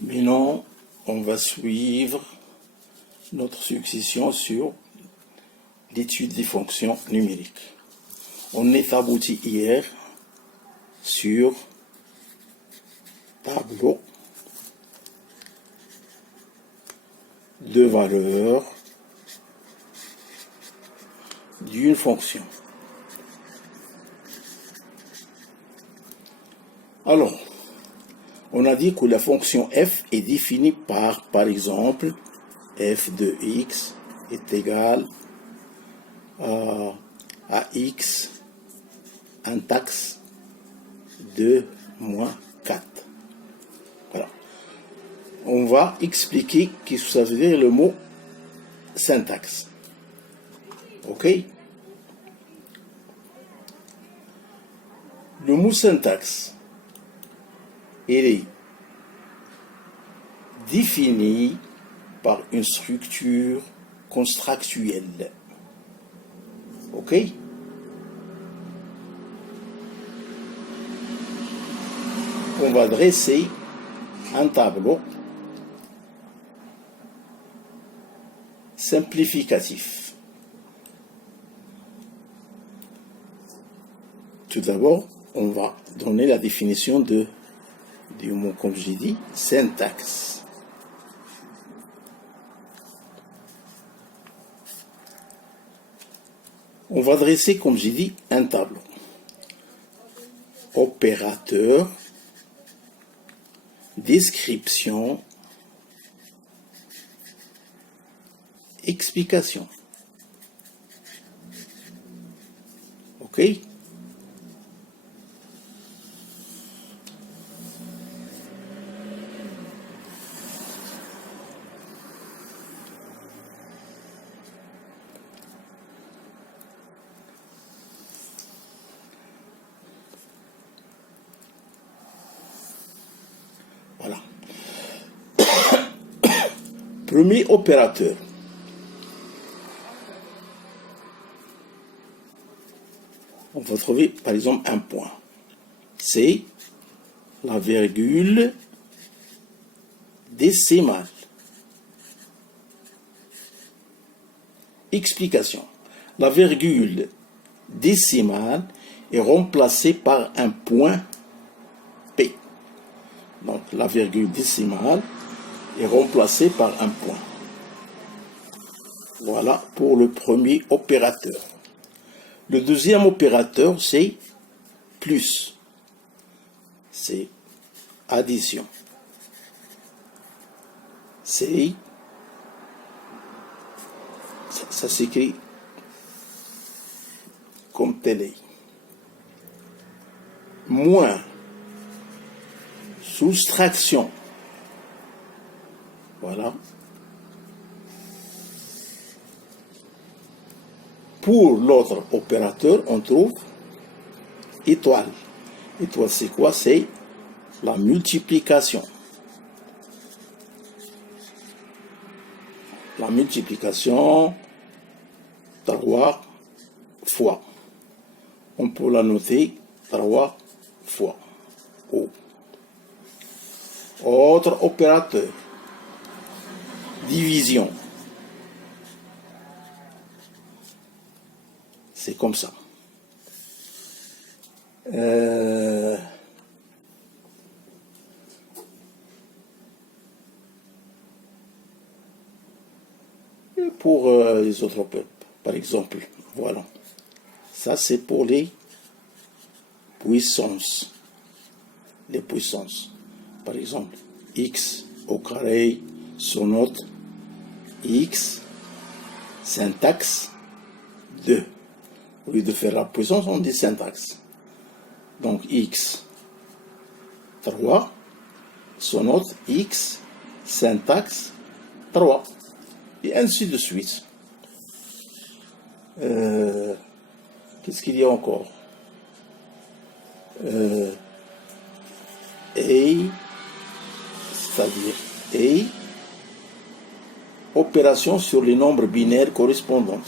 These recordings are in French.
Maintenant, on va suivre notre succession sur l'étude des fonctions numériques. On est abouti hier sur tableau de valeur d'une fonction. Alors, on a dit que la fonction f est définie par exemple, f de x est égal à x syntaxe 2 moins 4. Voilà. On va expliquer ce que ça veut dire le mot syntaxe. Ok? Le mot syntaxe, il est défini par une structure constructuelle. Ok? On va dresser un tableau simplificatif. Tout d'abord, on va donner la définition du mot, comme j'ai dit, syntaxe. On va dresser, comme j'ai dit, un tableau. Opérateur, description, explication. Ok? Voilà. Premier opérateur. On va trouver par exemple un point. C'est la virgule décimale. Explication. La virgule décimale est remplacée par un point P. Donc la virgule décimale est remplacée par un point. Voilà pour le premier opérateur. Le deuxième opérateur, c'est plus. C'est addition. C'est, ça s'écrit comme tel. Moins. Soustraction. Voilà. Pour l'autre opérateur, on trouve étoile. Étoile, c'est quoi? C'est la multiplication. La multiplication, 3 fois. On peut la noter 3 fois. O. Autre opérateur. Division. C'est comme ça. Pour les autres opérateurs, par exemple, voilà. Ça, c'est pour les puissances. Les puissances. Par exemple, x au carré, sonote, x, syntaxe 2. Au lieu de faire la puissance, on dit syntaxe. Donc x 3, sonote x, syntaxe 3. Et ainsi de suite. Qu'est-ce qu'il y a encore? C'est-à-dire opération sur les nombres binaires correspondants.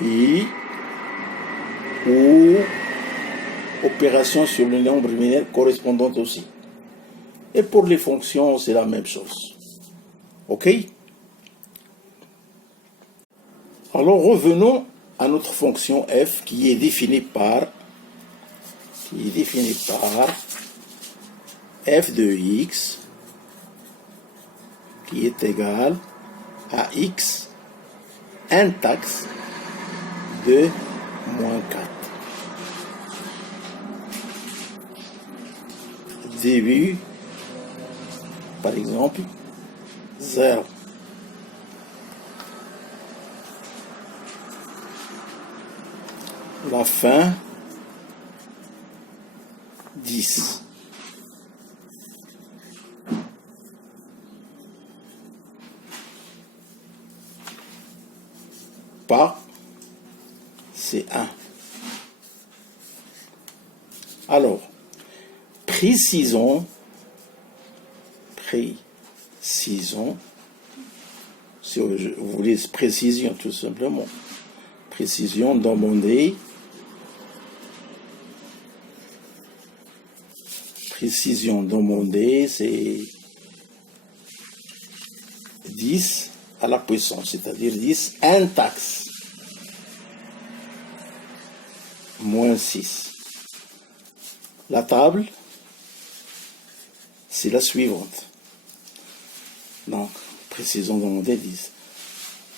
I, ou, opération sur le nombre binaire correspondante aussi. Et pour les fonctions, c'est la même chose. OK? Alors revenons à notre fonction f qui est définie par f de x qui est égal à x intaxe de moins 4. Début, par exemple, 0. La fin, 10. Par, c'est 1. Alors, précisons, si vous voulez précision tout simplement, précision demandée, c'est 10 à la puissance, c'est-à-dire 10 intaxe, moins 6. La table, c'est la suivante. Donc, précision demandée 10.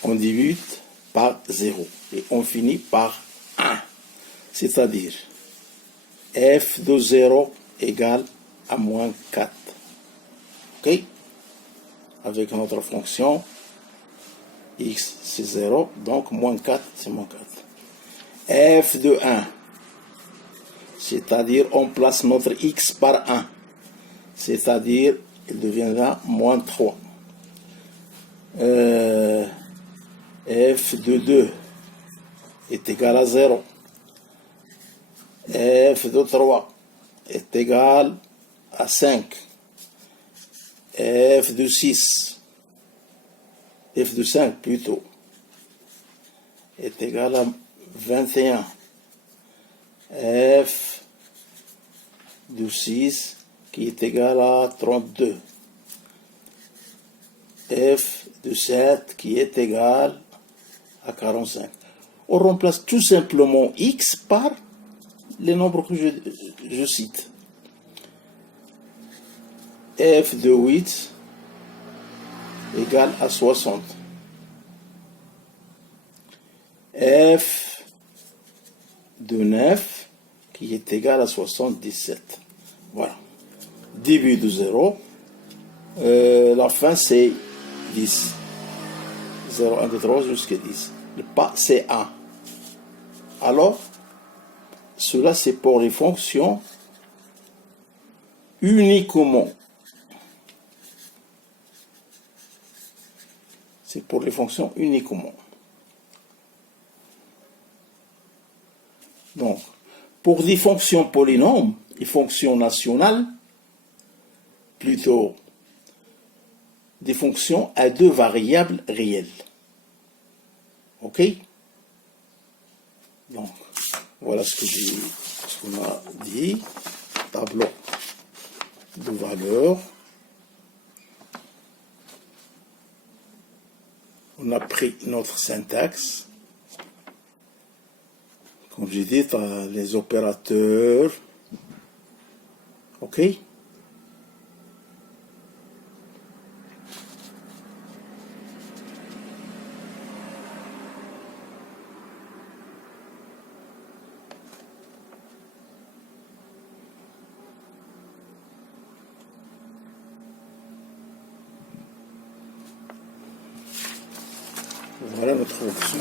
On débute par 0 et on finit par 1. C'est-à-dire, f de 0 égale à moins 4. OK? Avec notre fonction, x c'est 0, donc moins 4 c'est moins 4. f de 1, c'est-à-dire on place notre x par 1, c'est-à-dire il deviendra moins 3. F de 2 est égal à 0. F de 3 est égal à 5. F de 6, F de 5 plutôt, est égal à 21. F de 6 qui est égal à 32. F de 7 qui est égal à 45. On remplace tout simplement x par les nombres que je cite. F de 8 égale à 60. F de 9 qui est égal à 77. Voilà. Début de 0. La fin c'est 10. 0, 1, 2, 3 jusqu'à 10. Le pas c'est 1. Alors, cela c'est pour les fonctions uniquement. C'est pour les fonctions uniquement. Donc, pour des fonctions polynômes et fonctions nationales, plutôt des fonctions à deux variables réelles. OK? Donc, voilà ce qu'on a dit. Tableau de valeurs. On a pris notre syntaxe. Comme j'ai dit, les opérateurs. OK? Voilà notre fonction.